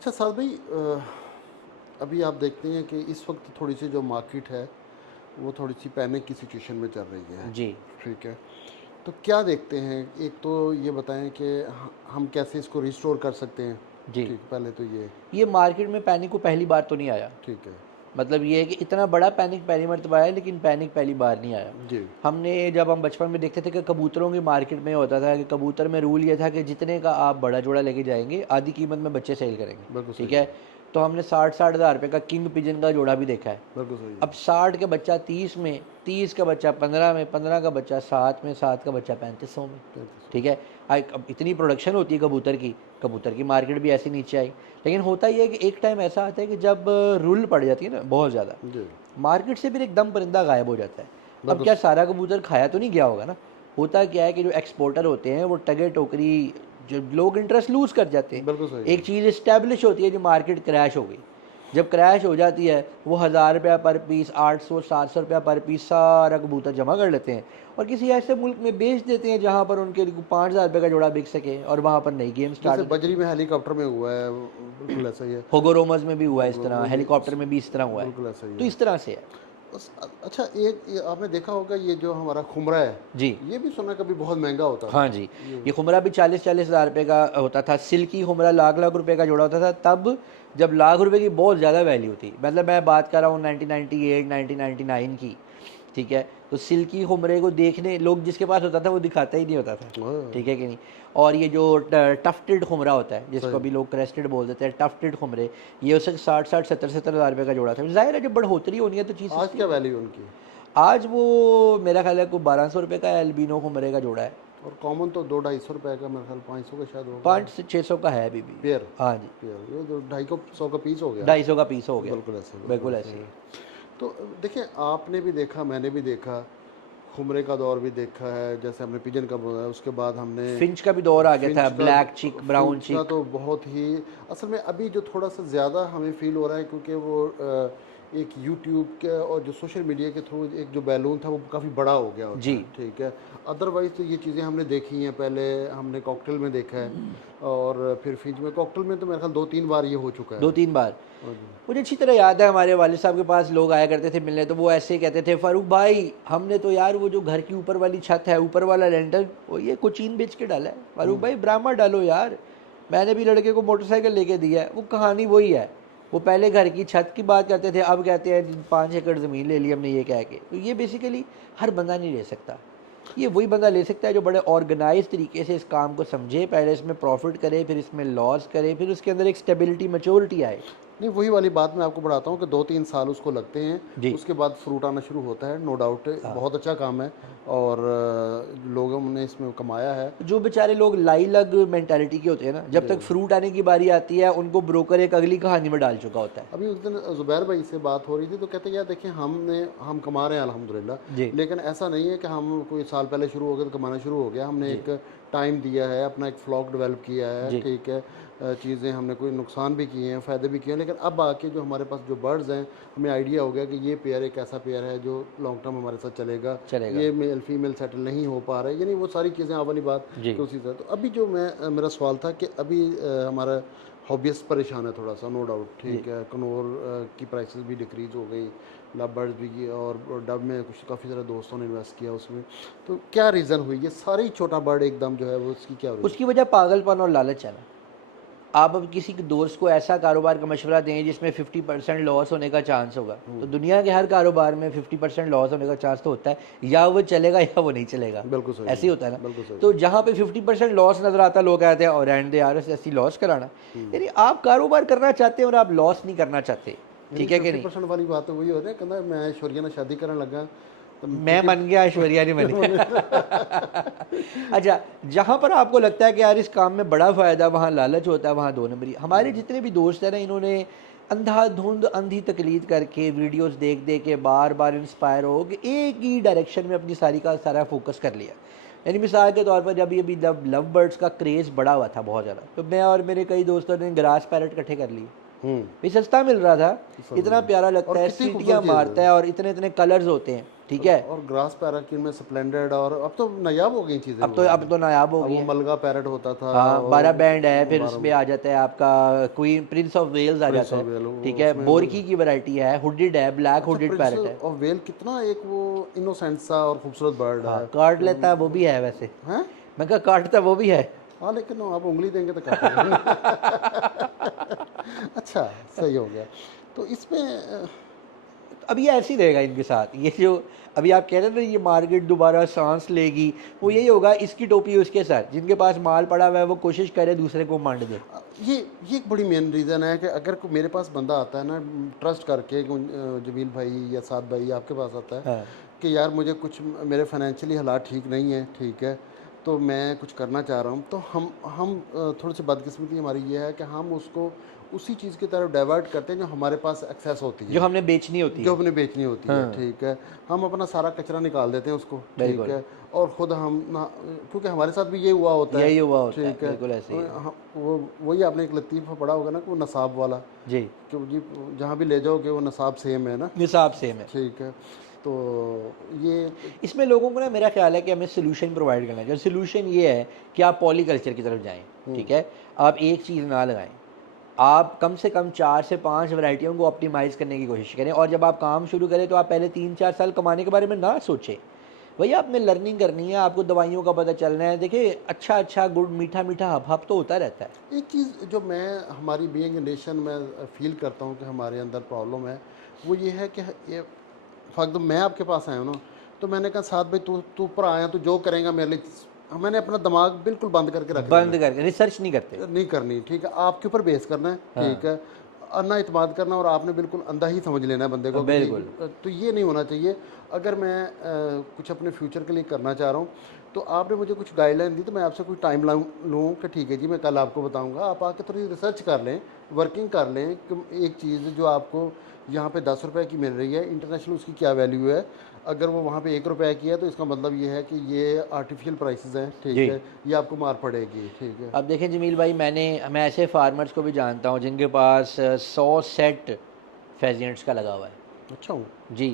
अच्छा साद भाई, अभी आप देखते हैं कि इस वक्त थोड़ी सी जो मार्केट है वो थोड़ी सी पैनिक की सिचुएशन में चल रही है। जी। ठीक है, तो क्या देखते हैं, एक तो ये बताएं कि हम कैसे इसको रिस्टोर कर सकते हैं। जी। ठीक, पहले तो ये मार्केट में पैनिक को पहली बार तो नहीं आया। ठीक है। मतलब ये है कि इतना बड़ा पैनिक पहली मरतबा आया, लेकिन पैनिक पहली बार नहीं आया। जी। हमने जब हम बचपन में देखते थे कि कबूतरों की मार्केट में होता था कि कबूतर में रूल ये था कि जितने का आप बड़ा जोड़ा लेके जाएंगे आधी कीमत में बच्चे सेल करेंगे। बिल्कुल ठीक सही है। है। तो हमने 60-60 हज़ार रुपये का किंग पिजन का जोड़ा भी देखा है। बिल्कुल सही अब है। 60 का बच्चा 30 में, 30 का बच्चा 15 में, 15 का बच्चा 7 में, 7 का बच्चा 3500 में। 35। ठीक है। अब इतनी प्रोडक्शन होती है कबूतर की मार्केट भी ऐसे नीचे आई। लेकिन होता ही है कि एक टाइम ऐसा आता है कि जब रुल पड़ जाती है ना बहुत ज़्यादा, जी। मार्केट से फिर एकदम परिंदा गायब हो जाता है। अब बिल्कुल क्या सारा कबूतर खाया तो नहीं गया होगा ना। होता क्या है कि जो एक्सपोर्टर होते हैं वो टगे टोकरी, जो लोग इंटरेस्ट लूज़ कर जाते हैं। बिल्कुल सही एक है। चीज़ इस्टेब्लिश होती है, जो मार्केट क्रैश हो गई। जब क्रैश हो जाती है वो 1000 रुपया पर पीस, 800-700 रुपया पर पीस सारा कबूतर जमा कर लेते हैं और किसी ऐसे मुल्क में बेच देते हैं जहाँ पर उनके 5000 रुपये का जोड़ा बिक सके, और वहाँ पर नई गेम स्टार्ट जैसे हो जाती बजरी है। में हेलीकॉप्टर में हुआ है, बिल्कुल ऐसा ही है। होगोरोमस में भी हुआ है इस तरह, वही हेलीकॉप्टर में भी इस तरह हुआ है। बिल्कुल ऐसा ही तो है। इस तरह से है। अच्छा, एक ये आपने देखा होगा, ये जो हमारा खुमरा है, जी। ये भी सुना कभी बहुत महंगा होता हाँ था। जी। ये ये खुमरा भी 40-40 हज़ार रुपये का होता था। सिल्की खुमरा लाख लाख रुपए का जोड़ा होता था तब, जब लाख रुपए की बहुत ज़्यादा वैल्यू थी। मतलब मैं बात कर रहा हूँ 1998 1999 की। ठीक है। तो सिल्की खुमरे को देखने लोग, जिसके पास होता था वो दिखाता ही नहीं होता था। हाँ, ठीक है कि नहीं। और ये जो टफ्टेड खुमरा होता है, जिसको सही। अभी लोग क्रेस्टेड बोल देते हैं, टफ्टेड खुमरे, ये उसके 60-60 70-70 हज़ार रुपये का जोड़ा था। जाहिर है जब बढ़ोतरी होनी है तो चीज़ आज सस्ती क्या होगी। वैल्यू उनकी? आज वो मेरा ख्याल है को 1200 रुपये का एल्बिनो खुमरे का जोड़ा है। और कॉमन तो 200-250 रुपए का, मेरे ख्याल 500 का शायद होगा। 500 से 600 का है अभी भी। पेयर। हाँ जी। पेयर ये तो 250 का पीस हो गया ना। 250 का पीस हो गया। बिल्कुल ऐसे, बिल्कुल बिल्कुल ऐसे ऐसे ही। है। तो देखिए, आपने भी देखा, मैंने भी देखा, खुमरे का दौर भी देखा है, जैसे हमने पिजन का बोला है, उसके बाद हमने फिंच का भी दौर आ गया था, फिंच का। ब्लैक चिक, ब्राउन फिंच का चिक। तो बहुत ही, असल में अभी जो थोड़ा सा ज़्यादा हमें फील हो रहा है, क्योंकि वो एक यूट्यूब के और जो सोशल मीडिया के थ्रू एक जो बैलून था वो काफ़ी बड़ा हो गया होता जी। है। ठीक है। अदरवाइज़ तो ये चीज़ें हमने देखी हैं, पहले हमने कॉकटेल में देखा है, और फिर फिंच में। कॉकटेल में तो मेरे ख्याल 2-3 बार ये हो चुका दो है। तीन बार। हाँ जी। मुझे अच्छी तरह याद है, हमारे वालिद साहब के पास लोग आया करते थे मिलने, तो वो ऐसे ही कहते थे, फारूक भाई हमने तो यार वो जो घर की ऊपर वाली छत है, ऊपर वाला लेंटर, वो ये कोचीन बेच के डाला है। फारूक भाई ब्राह्मण डालो यार। मैंने भी लड़के को मोटरसाइकिल लेके दिया है। वो कहानी वही है। वो पहले घर की छत की बात करते थे, अब कहते हैं 5 एकड़ ज़मीन ले ली हमने, ये कह के। तो ये बेसिकली हर बंदा नहीं ले सकता। ये वही बंदा ले सकता है जो बड़े ऑर्गेनाइज तरीके से इस काम को समझे, पहले इसमें प्रॉफिट करे, फिर इसमें लॉस करे, फिर उसके अंदर एक स्टेबिलिटी, मैच्योरिटी आए। नहीं, वही वाली बात मैं आपको बताता हूँ कि 2-3 साल उसको लगते हैं, जी। उसके बाद फ्रूट आना शुरू होता है। नो डाउट हाँ। बहुत अच्छा काम है, और लोगों ने इसमें कमाया है। जो बेचारे लोग लाई लग मेंटालिटी के होते हैं ना, जब जी। तक फ्रूट आने की बारी आती है उनको ब्रोकर एक अगली कहानी में डाल चुका होता है। अभी उस दिन ज़ुबैर भाई से बात हो रही थी, तो कहते यार देखिए, हम कमा रहे हैं अल्हम्दुलिल्लाह, जी। लेकिन ऐसा नहीं है कि हम कोई साल पहले शुरू हो गए तो कमाना शुरू हो गया। हमने जी। एक टाइम दिया है, अपना एक फ्लॉक डेवलप किया है। जी। ठीक है। चीज़ें हमने कोई नुकसान भी किए हैं, फ़ायदे भी किए हैं, लेकिन अब आके जो हमारे पास जो बर्ड्स हैं, हमें आइडिया हो गया कि ये पेयर एक ऐसा पेयर है जो लॉन्ग टर्म हमारे साथ चलेगा। चलेगा। ये मेल फीमेल सेटल नहीं हो पा रहे, यानी वो सारी चीज़ें आप वाली बात जी। कि उसी तरह। तो अभी जो मेरा सवाल था कि अभी हमारा हॉबियस्ट परेशान है थोड़ा सा, नो डाउट। जी। ठीक है। कनौर की प्राइसेस भी डिक्रीज़ हो गई, लव बर्ड्स भी की, और डब में कुछ काफ़ी सारे दोस्तों ने इन्वेस्ट किया उसमें। तो क्या रीज़न हुई ये सारी छोटा बर्ड एकदम जो है वो, उसकी क्या हुई? उसकी वजह पागलपन और लालच है ना। आप अब किसी के दोस्त को ऐसा कारोबार का मशवरा दें जिसमें 50% लॉस होने का चांस होगा, तो दुनिया के हर कारोबार में 50% लॉस होने का चांस तो होता है। या वो चलेगा या वो नहीं चलेगा। बिल्कुल सही ऐसे है। ही होता है ना। बिल्कुल सही तो है। जहाँ पे 50% लॉस नजर आता है, लोग कहते हैं और एंड दे यार ऐसी लॉस कराना। यानी आप कारोबार करना चाहते हैं और आप लॉस नहीं करना चाहते। यानी ठीक है कि नहीं। 50% वाली बात तो वही हो रही है, कहना मैं ऐश्वर्या ने शादी करने लगा तो मैं बन गया, ऐश्वर्या नहीं बन गया। अच्छा, जहाँ पर आपको लगता है कि यार इस काम में बड़ा फ़ायदा, वहाँ लालच होता है, वहाँ दो नंबरी। हमारे जितने भी दोस्त हैं ना, इन्होंने अंधाधुंध अंधी तकलीद करके, वीडियोस देख देख के बार बार इंस्पायर हो कि एक ही डायरेक्शन में अपनी सारी का सारा फोकस कर लिया। यानी मिसाल के तौर पर जब ये भी लव बर्ड्स का क्रेज़ बड़ा हुआ था बहुत ज़्यादा, तो मैं और मेरे कई दोस्तों ने ग्रास पैरट इकट्ठे कर लिए। भाई सस्ता मिल रहा था, इतना प्यारा लगता है, कितनी सीटियाँ खूबसूरत मारता है और इतने इतने कलर्स होते हैं, ठीक है। और ग्रास पैराकिन में स्प्लेंडेड, और अब तो नायाब हो गई चीज़ें वो। अब तो नायाब हो अब गई वो हैं। मलगा पैरट होता था, हाँ, और 12 बैंड है, फिर 12 उसमें आ जाता है आपका क्वीन प्रिंस ऑफ वेल्स आ प्रिंस जाता ऑफ है, वेल, ठीक है। उसमें बोरकी की वैरायटी है, हुडेड है, ब्लैक अच्छा, हुडेड प्रिंस पैरट है। ऑफ वेल कितना एक वो इनोसेंट सा और खूबसूरत बर्ड हाँ, है। काट लेता है वो भी है वैसे, हैं? मैं कहा काटता वो भी है। हाँ, लेकिन आप उंगली देंगे तो काटेगा। अच्छा, सही हो गया। तो इसमें अब ये ऐसे ही रहेगा इनके साथ, ये जो अभी आप कह रहे थे ना ये मार्केट दोबारा सांस लेगी, वो यही होगा, इसकी टोपी उसके साथ, जिनके पास माल पड़ा हुआ है वो कोशिश करे दूसरे को मांड दे। ये एक बड़ी मेन रीज़न है कि अगर मेरे पास बंदा आता है ना ट्रस्ट करके, जमील भाई या साद भाई आपके पास आता है हाँ कि यार मुझे कुछ, मेरे फाइनेंशियली हालात ठीक नहीं है, ठीक है, तो मैं कुछ करना चाह रहा हूँ, तो हम थोड़ी सी बदकिस्मती हमारी ये है कि हम उसको उसी चीज़ की तरफ डाइवर्ट करते हैं जो हमारे पास एक्सेस होती जो है, हमने बेचनी होती जो है। हमने बेचनी होती है, हाँ ठीक है। हम अपना सारा कचरा निकाल देते हैं उसको, ठीक बिल्कुल, है, और ख़ुद हम ना, क्योंकि हमारे साथ भी ये हुआ होता है, यही हुआ होता है, ठीक है। बिल्कुल ऐसे ही है। वो वही आपने एक लतीफ़ा पढ़ा होगा ना कि वो नसाब वाला, जी, कि जी जहाँ भी ले जाओगे वो नसाब सेम है ना, निसाब सेम है। ठीक है। तो ये इसमें लोगों को ना मेरा ख्याल है कि हमें सोल्यूशन प्रोवाइड करना चाहिए। सोल्यूशन ये है कि आप पॉलीकल्चर की तरफ जाएं, ठीक है। आप एक चीज़ ना लगाएं, आप कम से कम 4 से 5 वैरायटियों को ऑप्टिमाइज़ करने की कोशिश करें, और जब आप काम शुरू करें तो आप पहले 3-4 साल कमाने के बारे में ना सोचें। भैया आपने लर्निंग करनी है, आपको दवाइयों का पता चलना है। देखिए अच्छा गुड़ मीठा मीठा हप तो होता रहता है। एक चीज़ जो मैं हमारी बीइंग ए नेशन में फील करता हूँ कि हमारे अंदर प्रॉब्लम है, वो ये है कि ये फक्त मैं आपके पास आया हूँ ना, तो मैंने कहा साथ भाई तू तू ऊपर आया, तू जो करेगा मेरे लिए, मैंने अपना दिमाग बिल्कुल बंद करके रख लेना बंद करके रिसर्च नहीं करते। नहीं करनी, ठीक है, आपके ऊपर बेस करना है, ठीक है, अन्ना इत्माद करना, और आपने बिल्कुल अंधा ही समझ लेना है बंदे को कि बिल्कुल। तो ये नहीं होना चाहिए। अगर मैं कुछ अपने फ्यूचर के लिए करना चाह रहा हूँ, तो आपने मुझे कुछ गाइडलाइन दी, तो मैं आपसे कुछ टाइम लूँ कि ठीक है जी मैं कल आपको बताऊँगा, आप आके थोड़ी रिसर्च कर लें, वर्किंग कर लें कि एक चीज़ जो आपको यहाँ पे 10 रुपए की मिल रही है, इंटरनेशनल उसकी क्या वैल्यू है। अगर वो वहाँ पे 1 रुपए की है तो इसका मतलब ये है कि ये आर्टिफिशियल प्राइसेस हैं, ठीक जी। है, ये आपको मार पड़ेगी, ठीक है। अब देखें जमील भाई, मैं ऐसे फार्मर्स को भी जानता हूँ जिनके पास 100 सेट फेजियंट्स का लगा हुआ है। अच्छा हूँ, जी,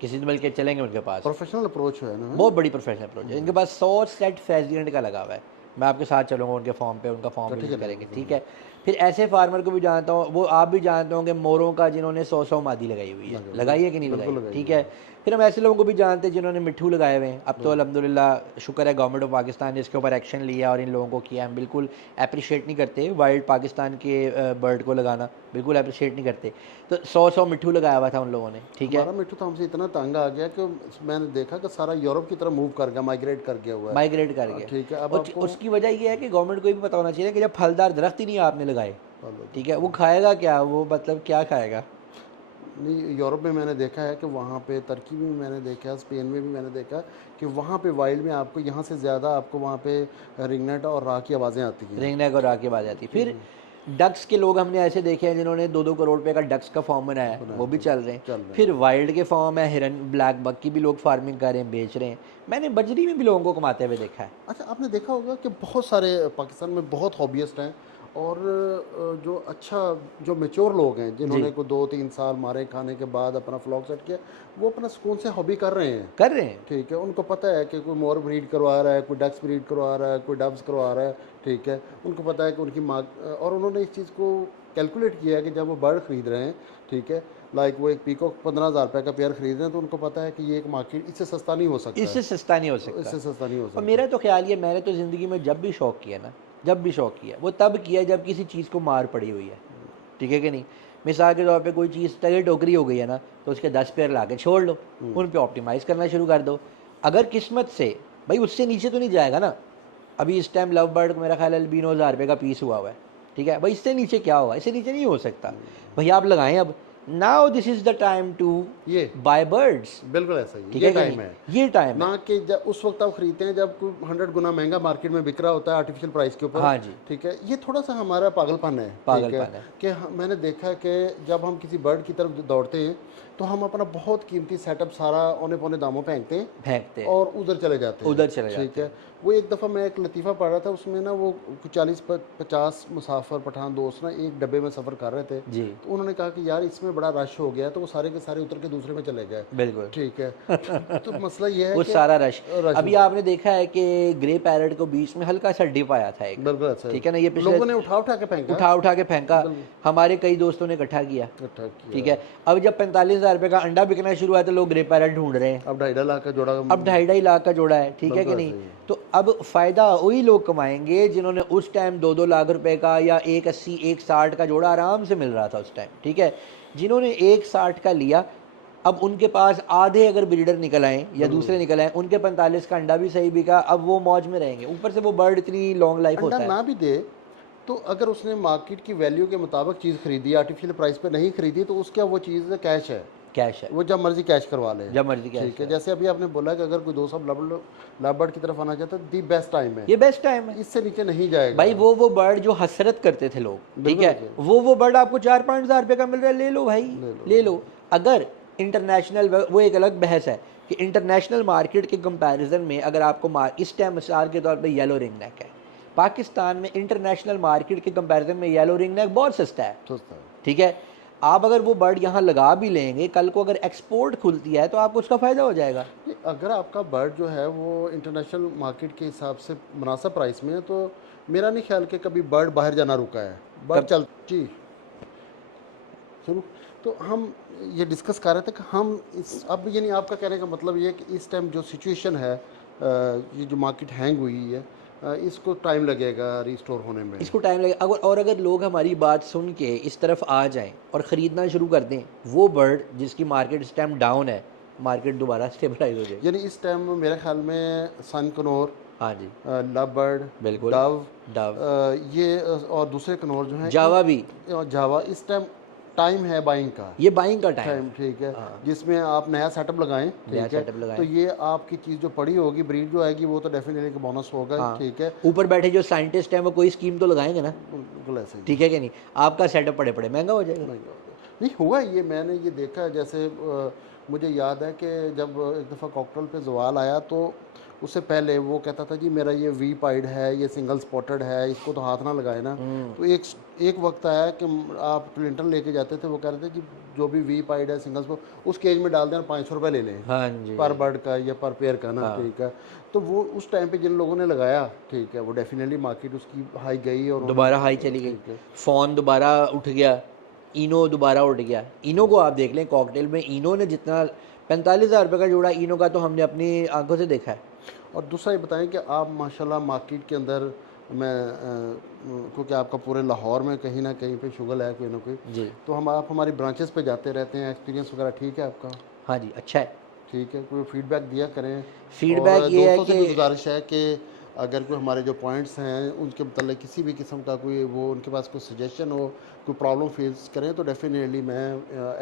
किसी दिन बल्कि चलेंगे उनके पास, प्रोफेशनल अप्रोच है ना। बहुत बड़ी प्रोफेशनल अप्रोच है। इनके पास 100 सेट फेजियंट का लगा हुआ है। मैं आपके साथ चलूँगा उनके फॉर्म पे, उनका फॉर्म विजिट करेंगे, ठीक है। फिर ऐसे फार्मर को भी जानता हूँ, वो आप भी जानते होंगे, मोरों का, जिन्होंने 100 मादी लगाई हुई है, लगाई है कि नहीं बिल्कुल लगाई, लगाई ठीक है। फिर हम ऐसे लोगों को भी जानते हैं जिन्होंने मिट्ठू लगाए हुए हैं। अब तो अल्हम्दुलिल्लाह शुक्र है गवर्नमेंट ऑफ पाकिस्तान ने इसके ऊपर एक्शन लिया और इन लोगों को किया। हम बिल्कुल अप्रिशिएट नहीं करते वाइल्ड पाकिस्तान के बर्ड को लगाना, बिल्कुल अप्रिशिएट नहीं करते। तो 100 मिट्ठू लगाया हुआ था उन लोगों ने, ठीक है। हमारा मिट्टू तो हमसे इतना तंग आ गया कि मैंने देखा कि सारा यूरोप की तरफ मूव कर गया, माइग्रेट कर गया हुआ है, माइग्रेट कर गया, ठीक है। अब और आपको उसकी वजह ये है कि गवर्नमेंट को ये भी पता होना चाहिए कि जब फलदार दरख्त ही नहीं आपने लगाए, ठीक है, वो खाएगा क्या, वो मतलब क्या खाएगा। नहीं, यूरोप में मैंने देखा है कि वहाँ पे, तुर्की में भी मैंने देखा है, स्पेन में भी मैंने देखा कि वहाँ पे वाइल्ड में आपको यहाँ से ज़्यादा आपको वहाँ पे रिंगनेट और राह की आवाज़ें आती हैं। रिंगनेक और आके बात जाती। फिर डक्स के लोग हमने ऐसे देखे हैं जिन्होंने 2-2 करोड़ रुपए का डक्स का फॉर्म बनाया है, वो भी चल रहे हैं। फिर वाइल्ड के फॉर्म है, हिरन, ब्लैक बक की भी लोग फार्मिंग कर रहे हैं, बेच रहे हैं। मैंने बजरी में भी लोगों को कमाते हुए देखा है। अच्छा, आपने देखा होगा कि बहुत सारे पाकिस्तान में बहुत हॉबियस्ट हैं, और जो अच्छा, जो मेच्योर लोग हैं जिन्होंने को 2-3 साल मारे खाने के बाद अपना फ्लॉक सेट किया, वो अपना सुकून से हॉबी कर रहे हैं, ठीक है। उनको पता है कि कोई मोर ब्रीड करवा रहा है, कोई डक्स ब्रीड करवा रहा है, कोई डब्स करवा रहा है, ठीक है। उनको पता है कि उनकी माँ, और उन्होंने इस चीज़ को कैलकुलेट किया है कि जब वो बर्ड ख़रीद रहे हैं, ठीक है, लाइक वो एक पीकॉक 15,000 रुपये का पेयर खरीद रहे हैं, तो उनको पता है कि ये एक मार्केट इससे सस्ता नहीं हो सकता, इससे सस्ता नहीं हो सकता, इससे सस्ता नहीं हो और सकता। मेरा तो ख्याल ये, मैंने तो ज़िंदगी में जब भी शौक किया ना, जब भी शौक किया वो तब किया जब किसी चीज़ को मार पड़ी हुई है, ठीक है कि नहीं। मिसाल के तौर पे कोई चीज़ टगे टोकरी हो गई है ना, तो उसके 10 पेयर ला के छोड़ लो, उन पे ऑप्टिमाइज़ करना शुरू कर दो। अगर किस्मत से भाई उससे नीचे तो नहीं जाएगा ना। अभी इस टाइम लव बर्ड मेरा ख्याल है 20,000 रुपये का पीस हुआ है, ठीक है भाई, इससे नीचे क्या होगा, इससे नीचे नहीं हो सकता। भैया आप लगाएं अब, now this is the time to ये बाय बर्ड्स, बिल्कुल ऐसा ही, ठीक ये है कि टाइम नहीं? है, ये टाइम है। ना कि जब उस वक्त आप खरीदते हैं जब कोई 100 गुना महंगा मार्केट में बिक रहा होता है आर्टिफिशियल प्राइस के ऊपर, हाँ जी, ठीक है। ये थोड़ा सा हमारा पागलपन है, ठीक है, पागलपन है। कि मैंने देखा कि जब हम किसी बर्ड की तरफ दौड़ते हैं तो हम अपना बहुत कीमती सेटअप सारा औने पौने दामों फेंकते हैं, और उधर चले जाते हैं। उधर चले ठीक जाते है। वो एक दफ़ा मैं एक लतीफ़ा पढ़ रहा था, उसमें ना वो 40-50 मुसाफिर पठान दोस्त ना एक डब्बे में सफ़र कर रहे थे। जी तो उन्होंने कहा कि यार इसमें बड़ा रश हो गया, तो वो सारे के सारे उतर के दूसरे में चले गए। बिल्कुल। ठीक है। तो मसला ये है वो कि सारा रश, रश अभी आपने देखा है कि ग्रे पैरेट को बीच में हल्का सा डिप आया था एक, बिल्कुल अच्छा ठीक है ना, ये पिछले लोगों ने उठा के फेंका, उठा के फेंका, हमारे कई दोस्तों ने इकट्ठा किया, इकट्ठा किया। ठीक है। अब जब 45,000 रुपये का अंडा बिकना शुरू हुआ तो लोग ग्रे पैरेट ढूंढ रहे हैं, अब 2.5 लाख का जोड़ा, अब 2.5 लाख का जोड़ा है, ठीक है कि बिल्कुल नहीं। ऐसे ही। तो अब फ़ायदा वही लोग कमाएंगे जिन्होंने उस टाइम 2-2 लाख रुपए का या 180 160 का जोड़ा आराम से मिल रहा था उस टाइम, ठीक है। जिन्होंने 160 का लिया, अब उनके पास आधे अगर ब्रीडर निकल आए या दूसरे निकल आए, उनके 45 का अंडा भी सही बिका, अब वो मौज में रहेंगे। ऊपर से वो बर्ड इतनी लॉन्ग लाइफ अंडा होता है। ना भी दे तो अगर उसने मार्केट की वैल्यू के मुताबिक चीज़ खरीदी, आर्टिफिशियल प्राइस पे नहीं खरीदी, तो उसका वो चीज़ कैश है, कैश है, वो जब मर्जी कैश करवा ले। जब मर्जी कैश ठीक है। जैसे अभी आपने बोला कि अगर कोई 200 लव की तरफ आना चाहता है, दी बेस्ट टाइम है, ये बेस्ट टाइम है इससे नीचे नहीं जाएगा भाई। वो बर्ड जो हसरत करते थे लोग, ठीक बिल्कुल है, वो बर्ड आपको 4-5 हज़ार रुपये का मिल रहा है, ले लो भाई, ले लो। अगर इंटरनेशनल, वो एक अलग बहस है कि इंटरनेशनल मार्केट के कंपैरिजन में अगर आपको इस टाइम मिसाल के तौर पे येलो रिंग नेक है, पाकिस्तान में इंटरनेशनल मार्केट के कंपैरिजन में येलो रिंग नेक बहुत सस्ता है, ठीक है। आप अगर वो बर्ड यहाँ लगा भी लेंगे, कल को अगर एक्सपोर्ट खुलती है तो आपको उसका फ़ायदा हो जाएगा। अगर आपका बर्ड जो है वो इंटरनेशनल मार्केट के हिसाब से मुनासिब प्राइस में है, तो मेरा नहीं ख्याल कि कभी बर्ड बाहर जाना रुका है। बर्ड चल जी शुरू। तो हम ये डिस्कस कर रहे थे कि हम इस, अब यानी आपका कहने का मतलब ये है कि इस टाइम जो सिचुएशन है, ये जो मार्केट हैंग हुई है, इसको टाइम लगेगा रिस्टोर होने में। इसको टाइम लगेगा। अगर लोग हमारी बात सुन के इस तरफ आ जाएं और ख़रीदना शुरू कर दें, वो बर्ड जिसकी मार्केट इस टाइम डाउन है, मार्केट दोबारा स्टेबलाइज हो जाए। यानी इस टाइम मेरे ख्याल में सन कनौर, हाँ जी, लव बर्ड, बिल्कुल, डव, ये और दूसरे कनौर जो हैं, जावा भी, जावा, इस टाइम टाइम है बाइंग का, ये बाइंग का टाइम, ठीक है। जिसमें आप नया सेटअप लगाएं, ठीक है, तो ये आपकी चीज़ जो पड़ी होगी, ब्रीड जो आएगी, वो तो डेफिनेटली एक बोनस होगा, ठीक है। ऊपर बैठे जो साइंटिस्ट हैं वो कोई स्कीम तो लगाएंगे ना, बिल्कुल ऐसे ही, ठीक है कि नहीं। आपका सेटअप पड़े पड़े महंगा हो जाएगा। नहीं हुआ ये, मैंने ये देखा है। जैसे मुझे याद है कि जब एक दफ़ा कॉकटेल पे जवाल आया, तो उससे पहले वो कहता था जी मेरा ये वी पाइड है, ये सिंगल स्पॉटेड है, इसको तो हाथ ना लगाए ना। तो एक वक्त आया कि आप क्लिंटन लेके जाते थे, वो कह रहे थे कि जो भी वी पाइड है, सिंगल स्पॉट, उस केज में डाल देना, 500 रुपये ले लें, हाँ जी, पर बर्ड का या पर पेयर का ना, ठीक है। तो वो उस टाइम पे जिन लोगों ने लगाया, ठीक है, वो डेफिनेटली मार्केट उसकी हाई गई और दोबारा हाई चली गई, फ़ोन दोबारा उठ गया, इनो दोबारा उठ गया। इनो को आप देख लें, कॉकटेल में इनो ने जितना 45,000 रुपये का जोड़ा इनो का तो हमने अपनी आंखों से देखा है। और दूसरा ये बताएं कि आप माशाल्लाह मार्केट के अंदर, मैं क्योंकि आपका पूरे लाहौर में कहीं ना कहीं पे शुगल है कोई ना कोई जी, तो आप हमारी ब्रांचेस पे जाते रहते हैं, एक्सपीरियंस वगैरह ठीक है आपका? हाँ जी, अच्छा है। ठीक है, कोई फीडबैक दिया करें। फीडबैक और ये है दोस्तों से भी कि गुजारिश है कि अगर कोई हमारे जो पॉइंट्स हैं उनके मतलब किसी भी किस्म का कोई वो उनके पास कोई सजेशन हो, कोई प्रॉब्लम फेस करें, तो डेफिनेटली मैं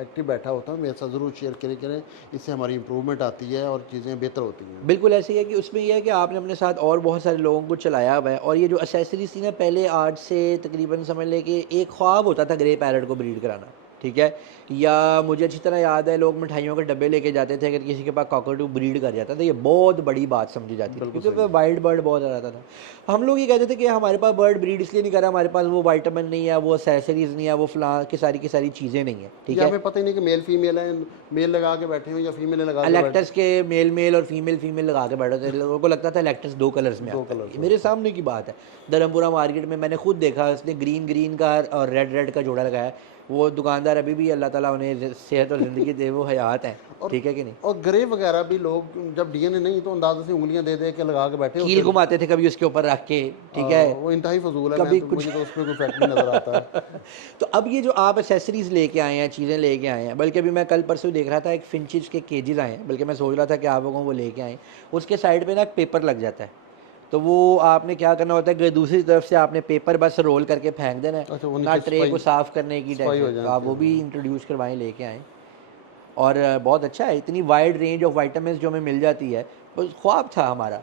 एक्टिव बैठा होता हूँ, मेरे साथ ज़रूर शेयर करें। इससे हमारी इंप्रूवमेंट आती है और चीज़ें बेहतर होती हैं। बिल्कुल ऐसे ही है कि उसमें यह है कि आपने अपने साथ और बहुत सारे लोगों को चलाया हुआ है, और ये जो एसेसरीज थी ना, पहले आज से तकरीबन समझ लें कि एक ख्वाब होता था ग्रे पैरट को ब्रीड कराना, ठीक है। या मुझे अच्छी तरह याद है, लोग मिठाइयों के डब्बे लेके जाते थे, अगर किसी के पास कॉकटेल ब्रीड कर जाता था, ये बहुत बड़ी बात समझी जाती थी, क्योंकि वाइल्ड बर्ड बहुत आ जाता था। हम लोग ये कहते थे कि हमारे पास बर्ड ब्रीड इसलिए नहीं करा, हमारे पास वो वाइटामिन नहीं है, वो एसेसरीज नहीं है, वो फलां की सारी चीज़ें नहीं है, ठीक है। हमें पता ही नहीं कि मेल फीमेल है, मेल लगा के बैठे हो या फीमेल लगा के इलेक्टर्स के मेल और फीमेल लगा के बैठे थे, लोगों को लगता था इलेक्टर्स 2 कलर्स में आता है। मेरे सामने की बात है, धर्मपुरा मार्केट में मैंने खुद देखा, उसने ग्रीन का और रेड का जोड़ा लगाया। वो दुकानदार अभी भी अल्लाह ताला उन्हें सेहत और ज़िंदगी दे, वो हयात हैं, ठीक है कि नहीं। और ग्रे वगैरह भी लोग जब डीएनए नहीं तो अंदाजे से उंगलियां दे के लगा के बैठे कील घुमाते थे कभी उसके ऊपर रख के, ठीक है, वो इंतहाई फजूल है, कभी मुझे तो उसमें कोई फैक्ट नहीं नजर आता है। तो अब ये जो आप एसेसरीज लेके आए हैं, चीज़ें लेके आए हैं, बल्कि अभी मैं कल परसों देख रहा था, एक फिंचिज के केजेस आए हैं, बल्कि मैं सोच रहा था कि आप लोगों को वो लेके आएँ, उसके साइड पे ना एक पेपर लग जाता है, तो वो आपने क्या करना होता है कि दूसरी तरफ से आपने पेपर बस रोल करके फेंक देना है, अच्छा, वो ना नीचे ट्रे को साफ़ करने की टेंशन। तो आप वो भी इंट्रोड्यूस करवाएं, लेके आएँ, और बहुत अच्छा है, इतनी वाइड रेंज ऑफ वाइटामिन जो हमें मिल जाती है, बस ख्वाब था हमारा,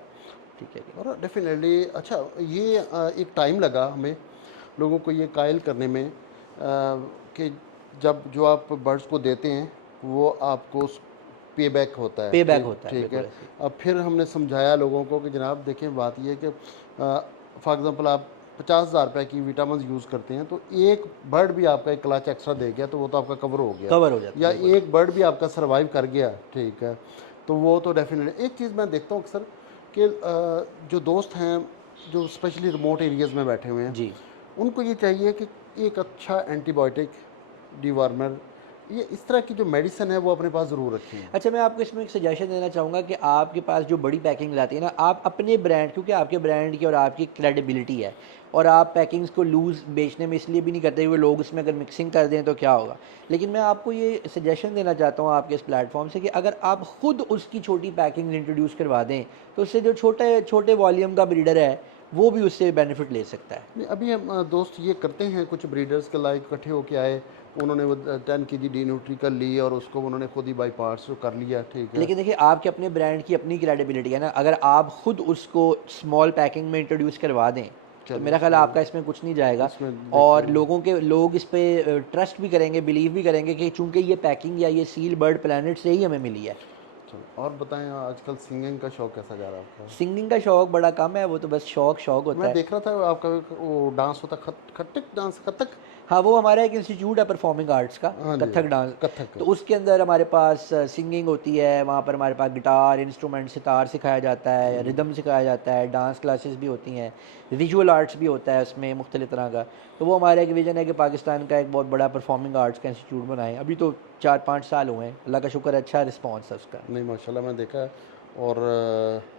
ठीक है। और डेफिनेटली अच्छा, ये एक टाइम लगा हमें लोगों को ये कायल करने में कि जब जो आप बर्ड्स को देते हैं वो आपको पे बैक होता है। पे बैक ठीक होता है, ठीक है। बिल्कुल ऐसे। अब फिर हमने समझाया लोगों को कि जनाब देखें, बात ये है कि फॉर एग्ज़ाम्पल आप 50,000 रुपये की विटामिन यूज़ करते हैं, तो एक बर्ड भी आपका एक क्लच एक्स्ट्रा दे गया तो वो तो आपका कवर हो गया, कवर हो जाता है, या बिल्कुल। एक बर्ड भी आपका सर्वाइव कर गया, ठीक है, तो वो तो डेफिनेटली। एक चीज़ मैं देखता हूँ अक्सर कि जो दोस्त हैं जो स्पेशली रिमोट एरियाज़ में बैठे हुए हैं, जी। उनको ये चाहिए कि एक अच्छा एंटीबायोटिक, डिवार्मर, ये इस तरह की जो मेडिसिन है वो अपने पास ज़रूर रखें। अच्छा, मैं आपको इसमें एक सजेशन देना चाहूँगा कि आपके पास जो बड़ी पैकिंग लाती है ना, आप अपने ब्रांड, क्योंकि आपके ब्रांड की और आपकी क्रेडिबिलिटी है, और आप पैकिंग्स को लूज़ बेचने में इसलिए भी नहीं करते कि लोग उसमें अगर मिक्सिंग कर दें तो क्या होगा। लेकिन मैं आपको ये सजेशन देना चाहता हूँ आपके इस प्लेटफॉर्म से कि अगर आप खुद उसकी छोटी पैकिंग इंट्रोड्यूस करवा दें, तो उससे जो छोटे छोटे वॉल्यूम का ब्रीडर है वो भी उससे बेनिफिट ले सकता है। नहीं, अभी हम दोस्त ये करते हैं, कुछ ब्रीडर्स के लाइक इकट्ठे होके आए, उन्होंने वो 10 केजी डी न्यूट्री कर ली और उसको उन्होंने खुद ही बाई पार्ट्स कर लिया, ठीक है। लेकिन देखिए, आपके अपने ब्रांड की अपनी क्रेडिबिलिटी है ना, अगर आप खुद उसको स्मॉल पैकिंग में इंट्रोड्यूस करवा दें तो चलिए मेरा ख्याल है कोई आपका इसमें कुछ नहीं जाएगा, इसमें और देखिए। लोग इस पे ट्रस्ट भी करेंगे, बिलीव भी करेंगे कि चूंकि ये पैकिंग या ये सील बर्ड प्लेनेट से ही हमें मिली है। चलो और बताएं, आजकल सिंगिंग का शौक कैसा जा रहा है आपका? सिंगिंग का शौक बड़ा कम है, वो तो बस शौक शौक होता मैं है। देख रहा था आपका वो डांस होता, खट्टक डांस, कथक। हाँ, वो हमारा एक इंस्टीट्यूट है परफॉर्मिंग आर्ट्स का, हाँ जी, कथक डांस। कथक। तो उसके अंदर हमारे पास सिंगिंग होती है, वहाँ पर हमारे पास गिटार इंस्ट्रूमेंट, सितार सिखाया जाता है, रिदम सिखाया जाता है, डांस क्लासेस भी होती हैं, विजुअल आर्ट्स भी होता है उसमें मुख्तलिफ तरह का। तो वो हमारा एक विजन है कि पाकिस्तान का एक बहुत बड़ा परफॉर्मिंग आर्ट्स का इंस्टीट्यूट बनाएं। अभी तो 4-5 साल हुए हैं, अल्लाह का शुक्र, अच्छा रिस्पॉन्स है उसका। नहीं माशाल्लाह, मैं देखा है। और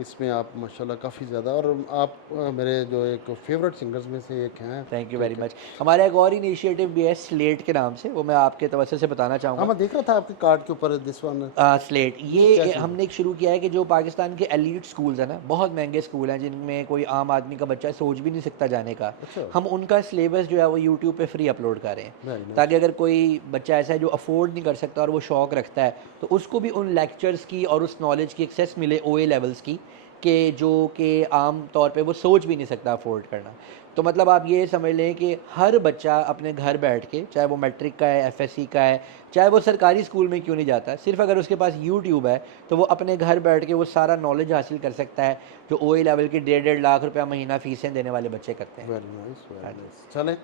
इसमें आप माशाल्लाह काफ़ी ज़्यादा, और आप मेरे जो एक फेवरेट सिंगर्स में से एक हैं। थैंक यू वेरी ठीक है। मच। हमारा एक और इनिशिएटिव भी है स्लेट के नाम से, वो मैं आपके तवज्जो से बताना हाँ, चाहूँगा। मैं देख रहा था आपके कार्ड के ऊपर दिस वन। स्लेट, ये क्या ये चीज़ है? हमने एक शुरू किया है कि जो पाकिस्तान के एलीट स्कूल्स हैं ना, बहुत महंगे स्कूल हैं जिनमें कोई आम आदमी का बच्चा सोच भी नहीं सकता जाने का, अच्छा। हम उनका सिलेबस जो है वो यूट्यूब पे फ्री अपलोड कर रहे हैं, वेरी नाइस। ताकि अगर कोई बच्चा ऐसा है जो अफोर्ड नहीं कर सकता और वो शौक़ रखता है, तो उसको भी उन लेक्चर्स की और उस नॉलेज की एक्सेस मिले ओए लेवल्स की, कि जो कि आम तौर पे वो सोच भी नहीं सकता अफोर्ड करना। तो मतलब आप ये समझ लें कि हर बच्चा अपने घर बैठ के, चाहे वो मैट्रिक का है, एफएससी का है, चाहे वो सरकारी स्कूल में क्यों नहीं जाता, सिर्फ अगर उसके पास यूट्यूब है तो वो अपने घर बैठ के वो सारा नॉलेज हासिल कर सकता है जो ओए लेवल की 1.5 लाख रुपया महीना फीसें देने वाले बच्चे करते हैं। वेरी नाइस, हाँ वेरी जी। नाइस। चलें,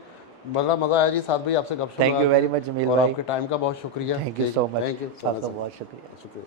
बड़ा मज़ा आया जी साथ भाई आपसे गपशप थैंक लगा यू के, वेरी मच जमील और भाई। आपके टाइम का बहुत शुक्रिया। थैंक यू ठीक, so much. Thank you so आपका मच। बहुत शुक्रिया। शुक्रिया।